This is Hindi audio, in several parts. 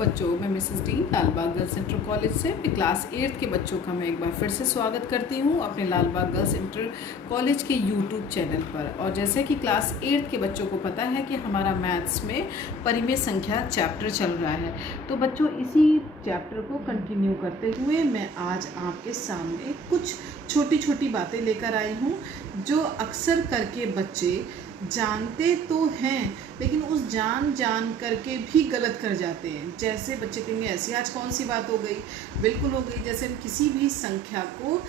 बच्चों, मैं Mrs D Lalbagh girls inter college से क्लास 8th के बच्चों का मैं एक बार फिर से स्वागत करती हूँ अपने लालबाग गर्ल्स इंटर कॉलेज के यूट्यूब चैनल पर। और जैसे कि क्लास 8th के बच्चों को पता है कि हमारा मैथ्स में परिमेय संख्या चैप्टर चल रहा है, तो बच्चों इसी चैप्टर को कंटिन्यू करते हुए मैं आज आपके सामने कुछ छोटी छोटी बातें लेकर आई हूँ जो अक्सर करके बच्चे जानते तो हैं लेकिन उस जान करके भी गलत कर जाते हैं। जैसे बच्चे कहेंगे ऐसी आज कौन सी बात हो गई, बिल्कुल हो गई। जैसे हम किसी भी संख्या को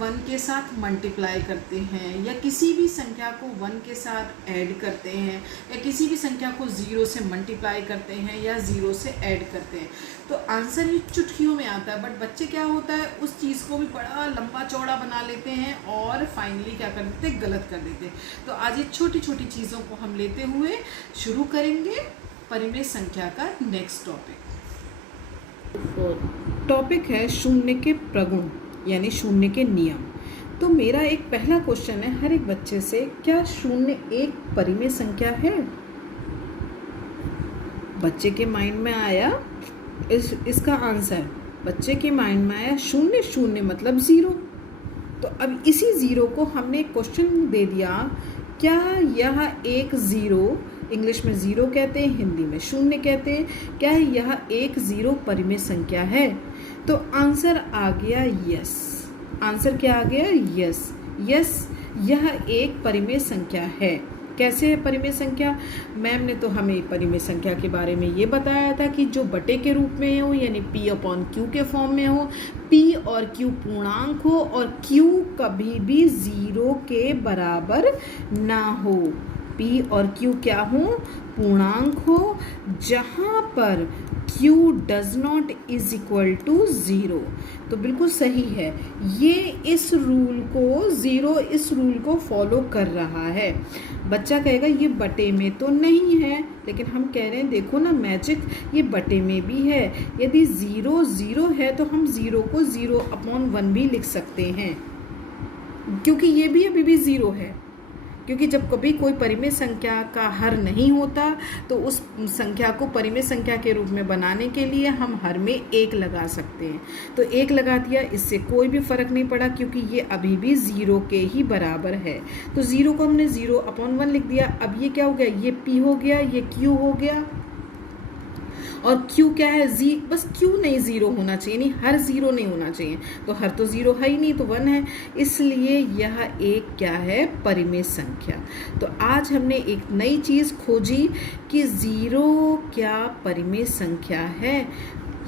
1 के साथ मल्टीप्लाई करते हैं या किसी भी संख्या को 1 के साथ ऐड करते हैं या किसी भी संख्या को 0 से मल्टीप्लाई करते हैं या 0 से ऐड करते हैं, तो आंसर ही चुटकियों में आता है। बट बच्चे क्या होता है उस चीज़ को भी बड़ा लंबा चौड़ा बना लेते हैं और फाइनली क्या कर देते हैं, गलत कर देते हैं। तो आज ये छोटी छोटी चीज़ों को हम लेते हुए शुरू करेंगे परिमेय संख्या का नेक्स्ट टॉपिक है शून्य के प्रगुण यानी शून्य के नियम। तो मेरा एक पहला क्वेश्चन है हर एक बच्चे से, क्या शून्य एक परिमेय संख्या है? बच्चे के माइंड में आया इसका आंसर, बच्चे के माइंड में आया शून्य, शून्य मतलब 0। तो अब इसी 0 को हमने क्वेश्चन दे दिया, क्या यह एक 0, इंग्लिश में 0 कहते हैं, हिंदी में शून्य कहते हैं, क्या यह एक 0 परिमेय संख्या है? तो आंसर आ गया यस। आंसर क्या आ गया? यस। यस, यह एक परिमेय संख्या है। कैसे है परिमेय संख्या? मैम ने तो हमें परिमेय संख्या के बारे में ये बताया था कि जो बटे के रूप में हो यानी P/Q के फॉर्म में हो, P और Q पूर्णांक हो और Q कभी भी 0 के बराबर ना हो। P और Q क्या हो? पूर्णांक हो, जहाँ पर Q does not is equal to 0। तो बिल्कुल सही है, ये इस रूल को फॉलो कर रहा है। बच्चा कहेगा ये बटे में तो नहीं है, लेकिन हम कह रहे हैं देखो ना मैजिक, ये बटे में भी है। यदि 0 0 है तो हम 0 को 0/1 भी लिख सकते हैं, क्योंकि ये भी अभी भी 0 है। क्योंकि जब कभी कोई परिमेय संख्या का हर नहीं होता तो उस संख्या को परिमेय संख्या के रूप में बनाने के लिए हम हर में 1 लगा सकते हैं। तो 1 लगा दिया, इससे कोई भी फर्क नहीं पड़ा क्योंकि ये अभी भी 0 के ही बराबर है। तो 0 को हमने 0/1 लिख दिया। अब ये क्या हो गया? ये P हो गया, ये Q हो गया और Q क्या है? बस Q नहीं 0 होना चाहिए, नहीं हर 0 नहीं होना चाहिए। तो हर तो 0 है ही नहीं, तो 1 है, इसलिए यह एक क्या है? परिमेय संख्या। तो आज हमने एक नई चीज़ खोजी कि 0 क्या परिमेय संख्या है।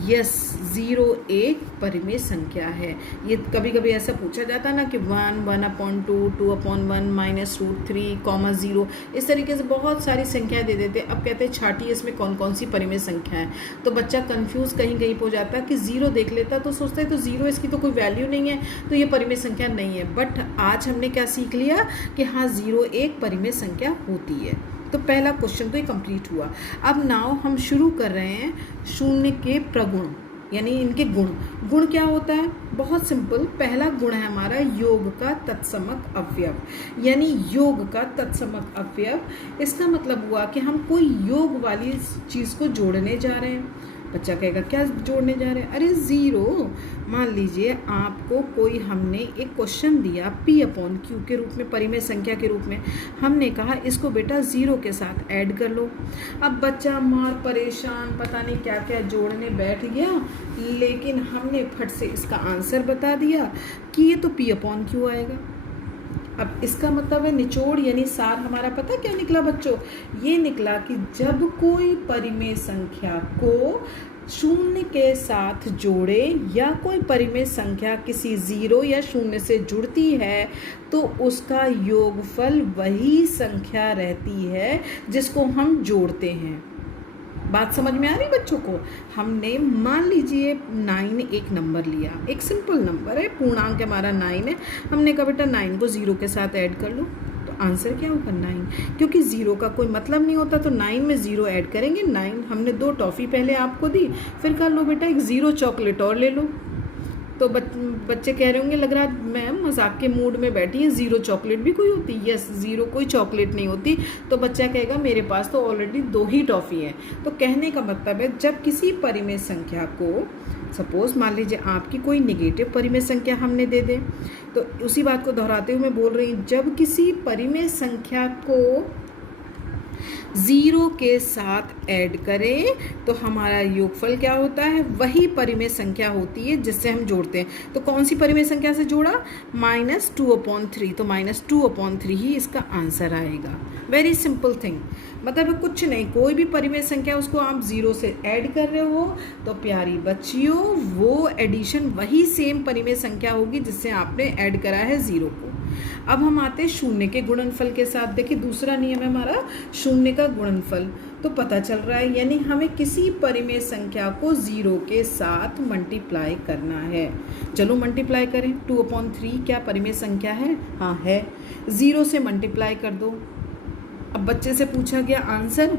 यस, 0 एक परिमेय संख्या है। ये कभी कभी ऐसा पूछा जाता है ना कि 1 1/2 2/1 -√3, 0, इस तरीके से बहुत सारी संख्याएं दे देते हैं। अब कहते हैं छाटिए इसमें कौन कौन सी परिमेय संख्या है। तो बच्चा कंफ्यूज कहीं हो जाता है कि 0 देख लेता तो सोचता है तो 0 इसकी तो कोई वैल्यू नहीं है, तो ये परिमेय संख्या नहीं है। बट आज हमने क्या सीख लिया कि हाँ 0 एक परिमेय संख्या होती है। तो पहला क्वेश्चन तो ये कंप्लीट हुआ। अब नाउ हम शुरू कर रहे हैं शून्य के प्रगुण यानी इनके गुण। गुण क्या होता है? बहुत सिंपल। पहला गुण है हमारा योग का तत्समक अवयव, यानी योग का तत्समक अवयव। इसका मतलब हुआ कि हम कोई योग वाली चीज़ को जोड़ने जा रहे हैं। बच्चा कहेगा क्या जोड़ने जा रहे हैं? अरे 0। मान लीजिए आपको कोई हमने एक क्वेश्चन दिया P/Q के रूप में, परिमेय संख्या के रूप में। हमने कहा इसको बेटा 0 के साथ ऐड कर लो। अब बच्चा मार परेशान, पता नहीं क्या क्या जोड़ने बैठ गया, लेकिन हमने फट से इसका आंसर बता दिया कि ये तो P/Q आएगा। अब इसका मतलब है निचोड़ यानी सार हमारा पता क्या निकला बच्चों? ये निकला कि जब कोई परिमेय संख्या को शून्य के साथ जोड़े या कोई परिमेय संख्या किसी 0 या 0 से जुड़ती है तो उसका योगफल वही संख्या रहती है जिसको हम जोड़ते हैं। बात समझ में आ रही बच्चों को? हमने मान लीजिए 9 एक नंबर लिया, एक सिंपल नंबर है, पूर्णांक हमारा 9 है। हमने कहा बेटा 9 को 0 के साथ ऐड कर लो, तो आंसर क्या होगा? 9। क्योंकि 0 का कोई मतलब नहीं होता तो 9 में 0 ऐड करेंगे। 9 हमने 2 टॉफ़ी पहले आपको दी, फिर कहा लो बेटा एक 0 चॉकलेट और ले लो। तो बच्चे कह रहे होंगे लग रहा है मैम मजाक के मूड में बैठी है, ज़ीरो चॉकलेट भी कोई होती है? यस, ज़ीरो कोई चॉकलेट नहीं होती। तो बच्चा कहेगा मेरे पास तो ऑलरेडी 2 ही टॉफ़ी हैं। तो कहने का मतलब है जब किसी परिमेय संख्या को, सपोज मान लीजिए आपकी कोई नेगेटिव परिमेय संख्या हमने दे दें, तो उसी बात को दोहराते हुए मैं बोल रही हूँ, जब किसी परिमेय संख्या को 0 के साथ ऐड करें तो हमारा योगफल क्या होता है? वही परिमेय संख्या होती है जिससे हम जोड़ते हैं। तो कौन सी परिमेय संख्या से जोड़ा? -2/3। तो -2/3 ही इसका आंसर आएगा। वेरी सिंपल थिंग, मतलब कुछ नहीं, कोई भी परिमेय संख्या उसको आप 0 से ऐड कर रहे हो तो प्यारी बच्चियों वो एडिशन वही सेम परिमेय संख्या होगी जिससे आपने ऐड करा है 0 को। अब हम आते हैं शून्य के गुणनफल के साथ। देखिए दूसरा नियम है हमारा शून्य का गुणनफल। तो पता चल रहा है यानी हमें किसी परिमेय संख्या को 0 के साथ मल्टीप्लाई करना है। चलो मल्टीप्लाई करें। 2/3 क्या परिमेय संख्या है? हाँ है। 0 से मल्टीप्लाई कर दो। अब बच्चे से पूछा गया आंसर,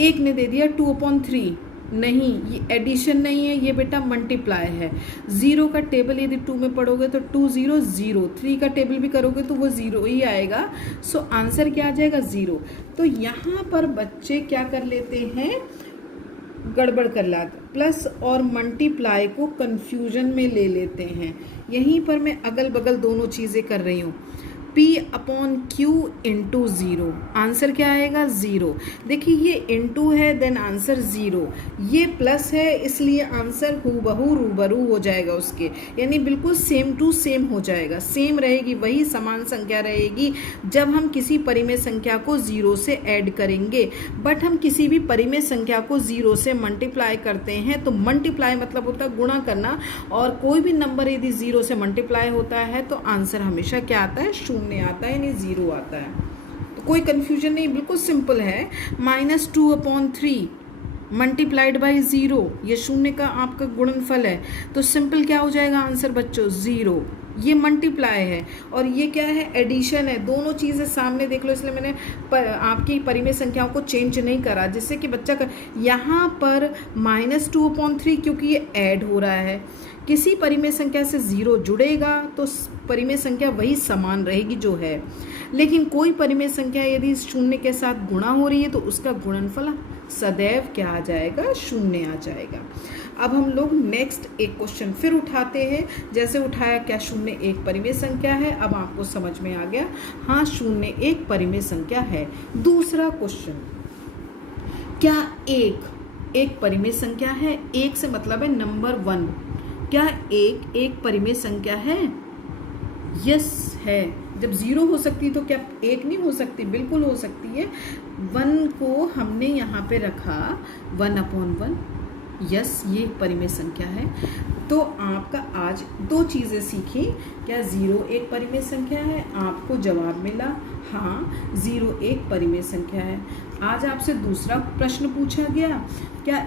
एक ने दे दिया 2/3। नहीं, ये एडिशन नहीं है, ये बेटा मल्टीप्लाई है। 0 का टेबल यदि 2 में पढ़ोगे तो 2 0 0, 3 का टेबल भी करोगे तो वो 0 ही आएगा। सो आंसर क्या आ जाएगा? 0। तो यहाँ पर बच्चे क्या कर लेते हैं? गड़बड़ कर ला, प्लस और मल्टीप्लाई को कंफ्यूजन में ले लेते हैं। यहीं पर मैं अगल बगल दोनों चीज़ें कर रही हूँ। P/Q इंटू 0, आंसर क्या आएगा? 0। देखिए ये इंटू है देन आंसर 0, ये प्लस है इसलिए आंसर हूबहू रूबरू हो जाएगा उसके, यानी बिल्कुल सेम टू सेम हो जाएगा। सेम रहेगी, वही समान संख्या रहेगी जब हम किसी परिमेय संख्या को 0 से ऐड करेंगे। बट हम किसी भी परिमेय संख्या को 0 से मल्टीप्लाई करते हैं तो मल्टीप्लाई मतलब होता है गुणा करना, और कोई भी नंबर यदि 0 से मल्टीप्लाई होता है तो आंसर हमेशा क्या आता है? शून्य आता है, यानी 0 आता है। तो कोई कंफ्यूजन नहीं, बिल्कुल सिंपल है। -2/3 मल्टीप्लाइड बाई 0, ये शून्य का आपका गुणनफल है। तो सिंपल क्या हो जाएगा आंसर बच्चों? 0। ये मल्टीप्लाई है और ये क्या है? एडिशन है। दोनों चीज़ें सामने देख लो, इसलिए मैंने आपकी परिमेय संख्याओं को चेंज नहीं करा, जिससे कि बच्चा यहाँ पर -2/3 क्योंकि ये ऐड हो रहा है। किसी परिमेय संख्या से 0 जुड़ेगा तो परिमेय संख्या वही समान रहेगी जो है, लेकिन कोई परिमेय संख्या यदि शून्य के साथ गुणा हो रही है तो उसका गुणनफल सदैव क्या आ जाएगा? शून्य आ जाएगा। अब हम लोग नेक्स्ट एक क्वेश्चन फिर उठाते हैं। जैसे उठाया, क्या शून्य एक परिमेय संख्या है? अब आपको समझ में आ गया, हाँ शून्य एक परिमेय संख्या है। दूसरा क्वेश्चन, क्या एक परिमेय संख्या है? एक से मतलब है नंबर 1। क्या एक परिमेय संख्या है? यस है। जब 0 हो सकती तो क्या 1 नहीं हो सकती? बिल्कुल हो सकती है। 1 को हमने यहाँ पे रखा 1/1। यस, ये एक परिमेय संख्या है। तो आपका आज 2 चीज़ें सीखी। क्या 0 एक परिमेय संख्या है? आपको जवाब मिला हाँ 0 एक परिमेय संख्या है। आज आपसे दूसरा प्रश्न पूछा गया, क्या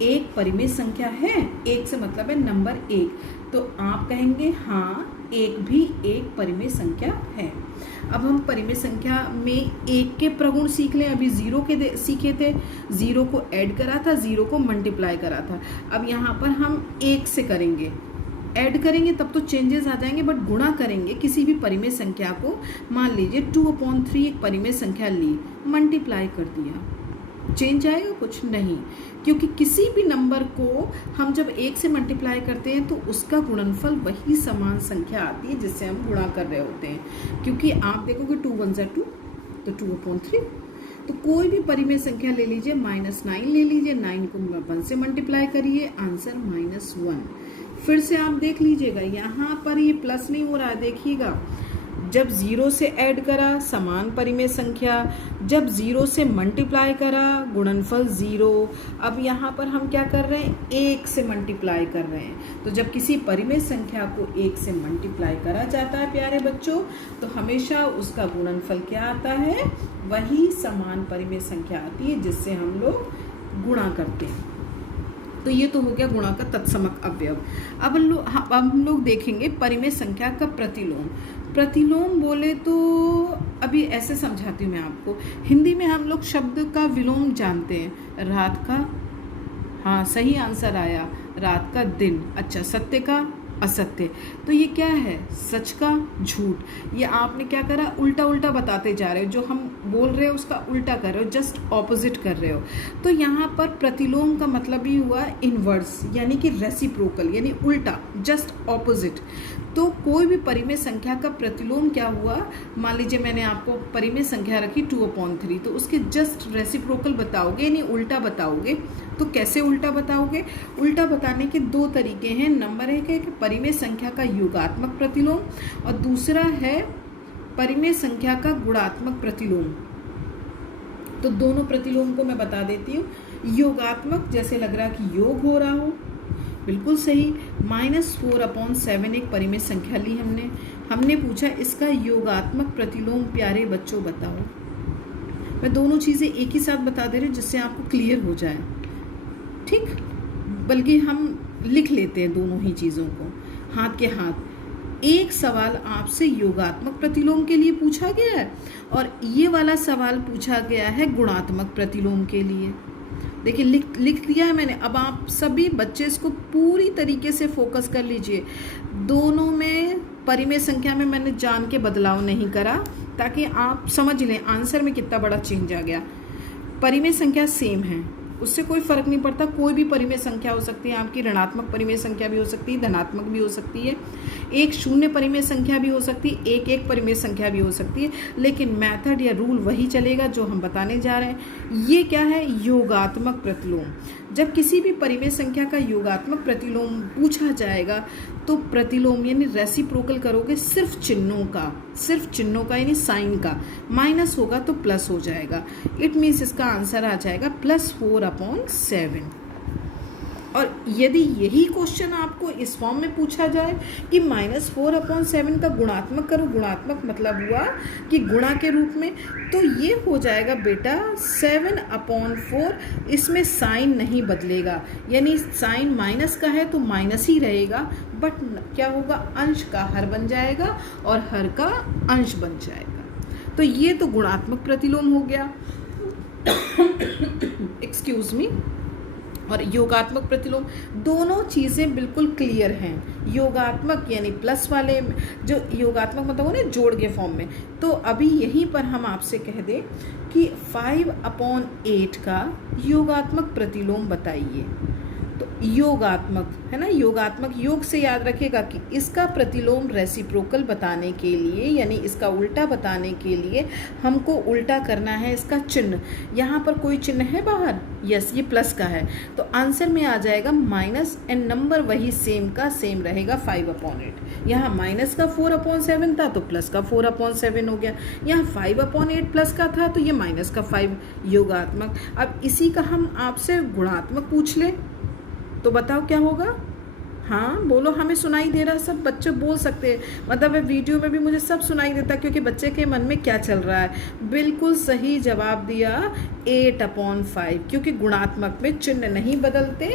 एक परिमेय संख्या है? एक से मतलब है नंबर 1, तो आप कहेंगे हाँ एक भी एक परिमेय संख्या है। अब हम परिमेय संख्या में 1 के प्रगुण सीख लें। अभी 0 के सीखे थे, 0 को ऐड करा था, 0 को मल्टीप्लाई करा था। अब यहाँ पर हम 1 से करेंगे, ऐड करेंगे तब तो चेंजेस आ जाएंगे, बट गुणा करेंगे किसी भी परिमेय संख्या को। मान लीजिए 2/3 एक परिमेय संख्या ली, मल्टीप्लाई कर दिया, चेंज आएगा? कुछ नहीं, क्योंकि किसी भी नंबर को हम जब 1 से मल्टीप्लाई करते हैं तो उसका गुणनफल वही समान संख्या आती है जिससे हम गुणा कर रहे होते हैं। क्योंकि आप देखोगे 2 1 2 तो 2/3। तो कोई भी परिमेय संख्या ले लीजिए, -9 ले लीजिए, 9 को 1 से मल्टीप्लाई करिए, आंसर -1। फिर से आप देख लीजिएगा, यहाँ पर ये प्लस नहीं हो रहा है, देखिएगा। जब 0 से ऐड करा समान परिमेय संख्या, जब 0 से मल्टीप्लाई करा गुणनफल 0। अब यहाँ पर हम क्या कर रहे हैं? 1 से मल्टीप्लाई कर रहे हैं। तो जब किसी परिमेय संख्या को 1 से मल्टीप्लाई करा जाता है प्यारे बच्चों, तो हमेशा उसका गुणनफल क्या आता है? वही समान परिमेय संख्या आती है जिससे हम लोग गुणा करते हैं। तो ये तो हो गया गुणा का तत्समक अवयव। अब हम लोग देखेंगे परिमेय संख्या का प्रतिलोम। प्रतिलोम बोले तो अभी ऐसे समझाती हूँ मैं आपको। हिंदी में हम लोग शब्द का विलोम जानते हैं, रात का हाँ, सही आंसर आया, रात का दिन। अच्छा, सत्य का असत्य, तो ये क्या है, सच का झूठ। ये आपने क्या करा, उल्टा उल्टा बताते जा रहे हो, जो हम बोल रहे हो उसका उल्टा कर रहे हो, जस्ट ऑपोजिट कर रहे हो। तो यहाँ पर प्रतिलोम का मतलब ही हुआ इनवर्स, यानी कि रेसिप्रोकल, यानी उल्टा, जस्ट ऑपोजिट। तो कोई भी परिमेय संख्या का प्रतिलोम क्या हुआ, मान लीजिए मैंने आपको परिमेय संख्या रखी 2/3, तो उसके जस्ट रेसिप्रोकल बताओगे, यानी उल्टा बताओगे। तो कैसे उल्टा बताओगे, उल्टा बताने के दो तरीके हैं। नंबर एक है कि परिमेय संख्या का योगात्मक प्रतिलोम, और दूसरा है परिमेय संख्या का गुणात्मक प्रतिलोम। तो दोनों प्रतिलोम को मैं बता देती हूँ। योगात्मक, जैसे लग रहा कि योग हो रहा हो, बिल्कुल सही। -4/7 एक परिमेय संख्या ली हमने पूछा इसका योगात्मक प्रतिलोम प्यारे बच्चों बताओ। मैं दोनों चीज़ें एक ही साथ बता दे रही हूँ जिससे आपको क्लियर हो जाए, ठीक। बल्कि हम लिख लेते हैं दोनों ही चीज़ों को हाथ के हाथ। एक सवाल आपसे योगात्मक प्रतिलोम के लिए पूछा गया है और ये वाला सवाल पूछा गया है गुणात्मक प्रतिलोम के लिए। देखिए लिख दिया है मैंने। अब आप सभी बच्चे इसको पूरी तरीके से फोकस कर लीजिए। दोनों में परिमेय संख्या में मैंने जान के बदलाव नहीं करा, ताकि आप समझ लें आंसर में कितना बड़ा चेंज आ गया। परिमेय संख्या सेम है, उससे कोई फर्क नहीं पड़ता। कोई भी परिमेय संख्या हो सकती है आपकी, ऋणात्मक परिमेय संख्या भी हो सकती है, धनात्मक भी हो सकती है, एक शून्य परिमेय संख्या भी हो सकती है, एक परिमेय संख्या भी हो सकती है, लेकिन मेथड या रूल वही चलेगा जो हम बताने जा रहे हैं। ये क्या है, योगात्मक प्रतिलोम। जब किसी भी परिमेय संख्या का योगात्मक प्रतिलोम पूछा जाएगा तो प्रतिलोम यानी रेसिप्रोकल करोगे सिर्फ चिन्हों का यानी साइन का, माइनस होगा तो प्लस हो जाएगा। इट मीन्स इसका आंसर आ जाएगा +4/7। और यदि यही क्वेश्चन आपको इस फॉर्म में पूछा जाए कि -4/7 का गुणात्मक करो, गुणात्मक मतलब हुआ कि गुणा के रूप में, तो ये हो जाएगा बेटा 7/4। इसमें साइन नहीं बदलेगा, यानी साइन माइनस का है तो माइनस ही रहेगा, बट क्या होगा, अंश का हर बन जाएगा और हर का अंश बन जाएगा। तो ये तो गुणात्मक प्रतिलोम हो गया एक्सक्यूज मी। और योगात्मक प्रतिलोम, दोनों चीज़ें बिल्कुल क्लियर हैं। योगात्मक यानी प्लस वाले, जो योगात्मक मतलब हो ना जोड़ के फॉर्म में, तो अभी यहीं पर हम आपसे कह दें कि 5/8 का योगात्मक प्रतिलोम बताइए। तो योगात्मक है ना, योगात्मक योग से याद रखिएगा कि इसका प्रतिलोम रेसिप्रोकल बताने के लिए, यानी इसका उल्टा बताने के लिए हमको उल्टा करना है इसका चिन्ह। यहाँ पर कोई चिन्ह है बाहर, यस, ये प्लस का है, तो आंसर में आ जाएगा माइनस, एंड नंबर वही सेम का सेम रहेगा 5/8। यहाँ माइनस का 4/7 था तो प्लस का 4/7 हो गया। यहाँ 5/8 प्लस का था तो ये माइनस का 5 योगात्मक। अब इसी का हम आपसे गुणात्मक पूछ ले तो बताओ क्या होगा। हाँ बोलो, हमें सुनाई दे रहा है, सब बच्चे बोल सकते हैं, मतलब वीडियो में भी मुझे सब सुनाई देता है, क्योंकि बच्चे के मन में क्या चल रहा है। बिल्कुल सही जवाब दिया 8/5, क्योंकि गुणात्मक में चिन्ह नहीं बदलते,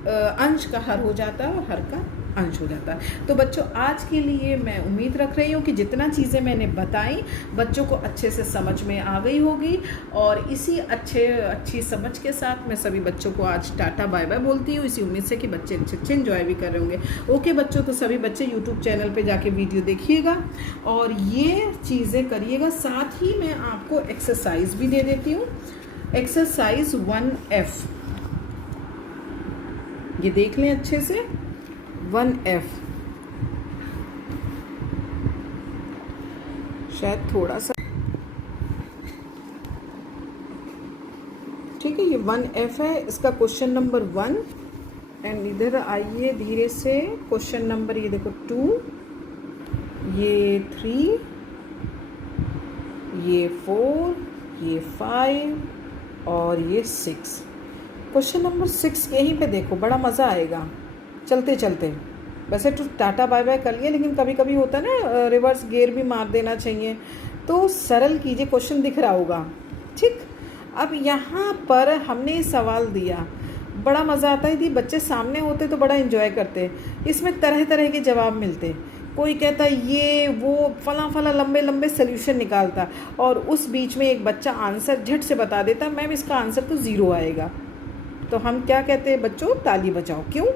अंश का हर हो जाता है और हर का अंश हो जाता है। तो बच्चों आज के लिए मैं उम्मीद रख रही हूँ कि जितना चीज़ें मैंने बताई बच्चों को अच्छे से समझ में आ गई होगी, और इसी अच्छी समझ के साथ मैं सभी बच्चों को आज टाटा बाय बाय बोलती हूँ, इसी उम्मीद से कि बच्चे अच्छे एंजॉय भी कर रहे होंगे। ओके बच्चों, तो सभी बच्चे यूट्यूब चैनल पे जाके वीडियो देखिएगा और ये चीज़ें करिएगा। साथ ही मैं आपको एक्सरसाइज भी दे देती हूँ, एक्सरसाइज 1F, ये देख लें अच्छे से। 1F शायद थोड़ा सा ठीक है, ये 1F है, इसका क्वेश्चन नंबर 1। एंड इधर आइए धीरे से, क्वेश्चन नंबर ये देखो 2, ये 3, ये 4, ये 5 और ये 6। क्वेश्चन नंबर 6 यहीं पे देखो, बड़ा मज़ा आएगा चलते चलते। वैसे तो टाटा बाय बाय कर लिए, लेकिन कभी कभी होता है ना रिवर्स गियर भी मार देना चाहिए। तो सरल कीजिए, क्वेश्चन दिख रहा होगा, ठीक। अब यहाँ पर हमने सवाल दिया, बड़ा मज़ा आता है, यदि बच्चे सामने होते तो बड़ा एंजॉय करते। इसमें तरह तरह के जवाब मिलते, कोई कहता ये वो फला लंबे लंबे सोल्यूशन निकालता, और उस बीच में एक बच्चा आंसर झट से बता देता, मैम इसका आंसर तो 0 आएगा। तो हम क्या कहते हैं बच्चों, ताली बजाओ। क्यों?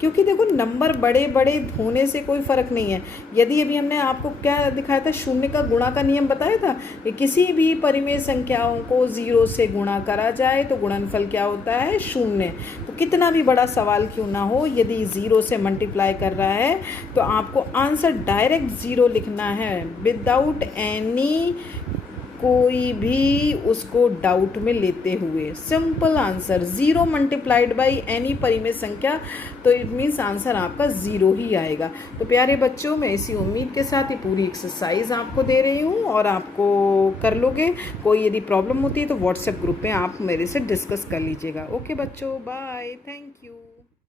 क्योंकि देखो नंबर बड़े बड़े होने से कोई फ़र्क नहीं है। यदि अभी हमने आपको क्या दिखाया था, शून्य का गुणा का नियम बताया था कि किसी भी परिमेय संख्याओं को 0 से गुणा करा जाए तो गुणनफल क्या होता है, शून्य। तो कितना भी बड़ा सवाल क्यों ना हो, यदि 0 से मल्टीप्लाई कर रहा है तो आपको आंसर डायरेक्ट 0 लिखना है, विदाउट एनी कोई भी उसको डाउट में लेते हुए। Simple answer 0 multiplied by any परिमेय संख्या, तो इट मीन्स आंसर आपका 0 ही आएगा। तो प्यारे बच्चों, मैं इसी उम्मीद के साथ ये पूरी एक्सरसाइज आपको दे रही हूँ और आपको कर लोगे। कोई यदि प्रॉब्लम होती है तो व्हाट्सएप ग्रुप में आप मेरे से डिस्कस कर लीजिएगा। ओके बच्चों, बाय, थैंक यू।